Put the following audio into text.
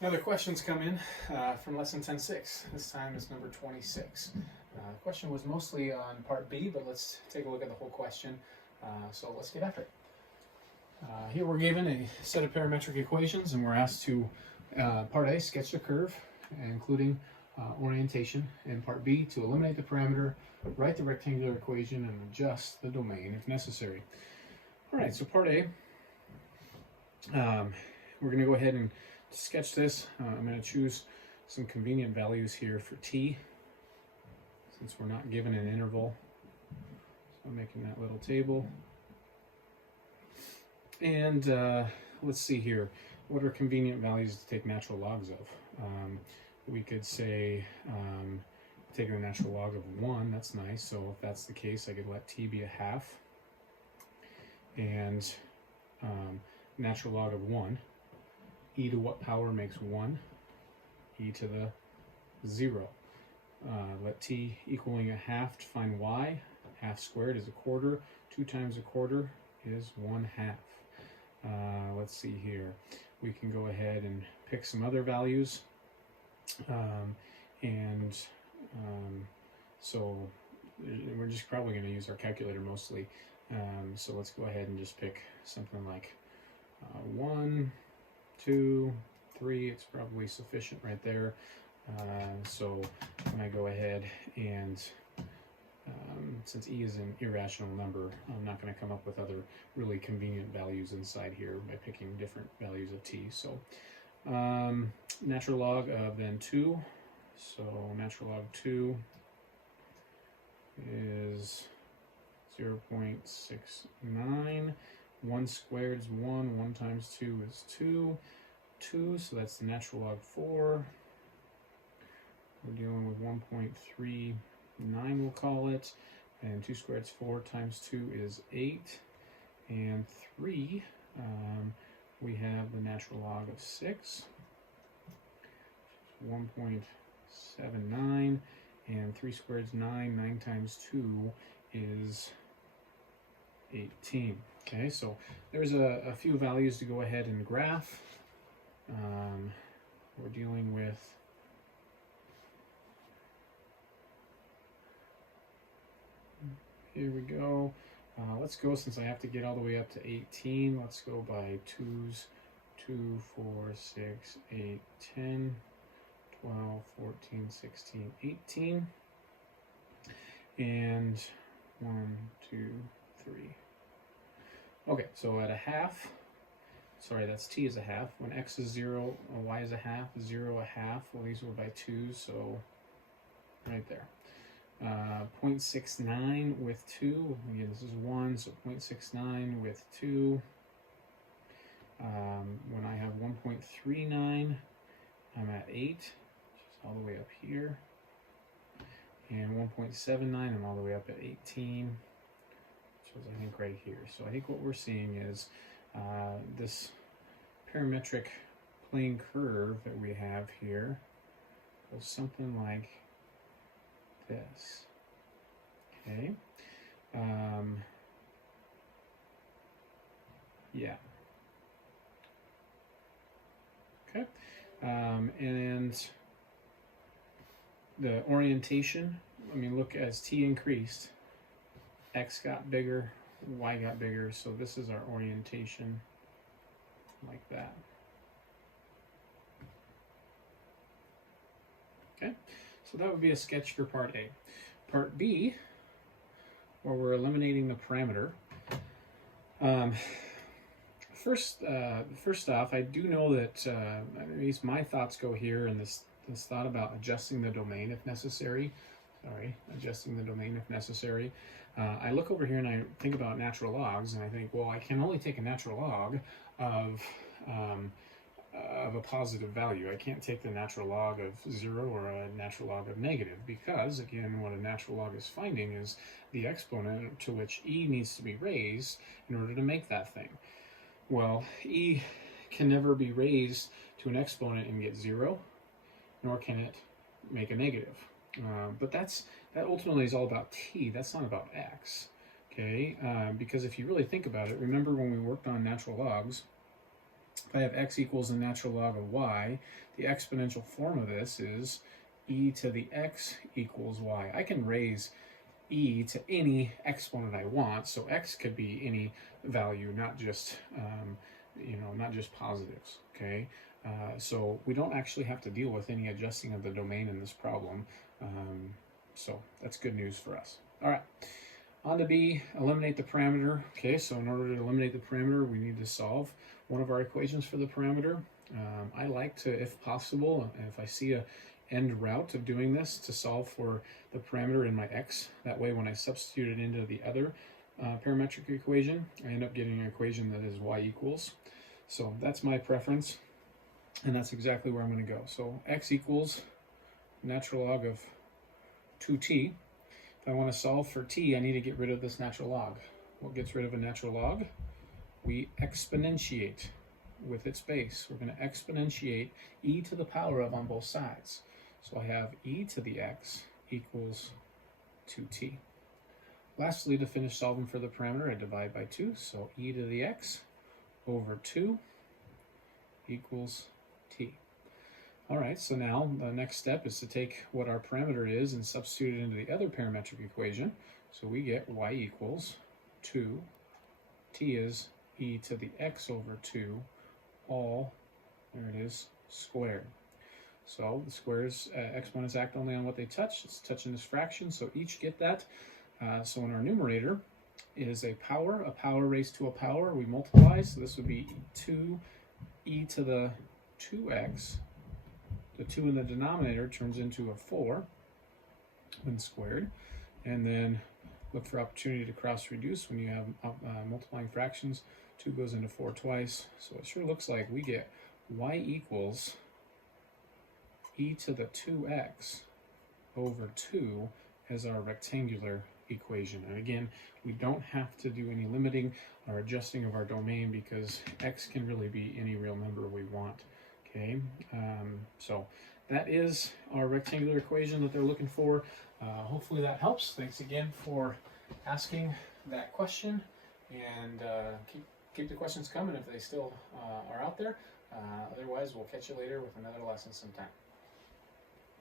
Another question's come in from lesson 10.6. This time is number 26. The question was mostly on part B, but let's take a look at the whole question. So let's get after it. Here we're given a set of parametric equations, and we're asked to, part A, sketch the curve, including orientation, and part B, to eliminate the parameter, write the rectangular equation, and adjust the domain if necessary. All right, so part A, we're going to go ahead and sketch this. I'm going to choose some convenient values here for t, since we're not given an interval. So I'm making that little table. And let's see here. What are convenient values to take natural logs of? We could say taking the natural log of 1, that's nice. So if that's the case, I could let t be a half. And natural log of 1. E to what power makes 1? E to the 0. Let t equaling a half to find y. Half squared is a quarter. 2 times a quarter is 1/2. Let's see here. We can go ahead and pick some other values. So we're just probably going to use our calculator mostly. So let's go ahead and just pick something like 1, 2, 3. It's probably sufficient right there. So when I go ahead and since e is an irrational number, I'm not going to come up with other really convenient values inside here by picking different values of t. So natural log of then 2. So natural log 2 is 0.69. 1 squared is 1. 1 times 2 is 2. 2, so that's the natural log 4. We're dealing with 1.39, we'll call it. And 2 squared is 4 times 2 is 8. And 3, we have the natural log of 6. 1.79. And 3 squared is 9. 9 times 2 is 18. Okay, so there's a few values to go ahead and graph. We're dealing with here we go. Let's go, since I have to get all the way up to 18. Let's go by 2s. 2, 4, 6, 8, 10, 12, 14, 16, 18. And 1, 2, 3. Okay, so at a half, sorry, that's t is a half. When x is 0, y is a half, 0, a half. Well, these were by 2, so right there. 0.69 with 2. Again, this is 1, so 0.69 with 2. When I have 1.39, I'm at 8, which is all the way up here. And 1.79, I'm all the way up at 18, which was, I think, right here. So I think what we're seeing is this parametric plane curve that we have here goes something like this. Okay. Yeah. Okay. And the orientation, I mean, look, as t increased, x got bigger, y got bigger, so this is our orientation, like that. Okay, so that would be a sketch for part A. Part B, where we're eliminating the parameter. First off, I do know that at least my thoughts go here in this thought about adjusting the domain if necessary. Adjusting the domain if necessary. I look over here and I think about natural logs, and I think, well, I can only take a natural log of a positive value. I can't take the natural log of 0 or a natural log of negative, because, again, what a natural log is finding is the exponent to which e needs to be raised in order to make that thing. Well, e can never be raised to an exponent and get 0, nor can it make a negative. But that ultimately is all about t. That's not about x. Okay, because if you really think about it, remember when we worked on natural logs, if I have x equals the natural log of y, the exponential form of this is e to the x equals y. I can raise e to any exponent I want, so x could be any value, not just not just positives. Okay, so we don't actually have to deal with any adjusting of the domain in this problem. So that's good news for us. All right, on to B, eliminate the parameter. Okay, so in order to eliminate the parameter, we need to solve one of our equations for the parameter. I like to, if possible, if I see a end route of doing this, to solve for the parameter in my x. That way when I substitute it into the other parametric equation, I end up getting an equation that is y equals. So that's my preference, and that's exactly where I'm going to go. So x equals natural log of 2t. If I want to solve for t, I need to get rid of this natural log. What gets rid of a natural log? We exponentiate with its base. We're going to exponentiate e to the power of on both sides. So I have e to the x equals 2t. Lastly, to finish solving for the parameter, I divide by 2. So e to the x over 2 equals t. All right, so now the next step is to take what our parameter is and substitute it into the other parametric equation. So we get y equals 2. T is e to the x over 2, all, there it is, squared. So the squares, exponents act only on what they touch. It's touching this fraction, so each get that. So in our numerator is a power raised to a power. We multiply, so this would be 2e to the 2x. The 2 in the denominator turns into a 4 when squared. And then look for opportunity to cross reduce when you have multiplying fractions. 2 goes into 4 twice. So it sure looks like we get y equals e to the 2x over 2 as our rectangular equation. And again, we don't have to do any limiting or adjusting of our domain because x can really be any real number we want. Okay, so that is our rectangular equation that they're looking for. Hopefully that helps. Thanks again for asking that question, and keep the questions coming if they still are out there. Otherwise, we'll catch you later with another lesson sometime.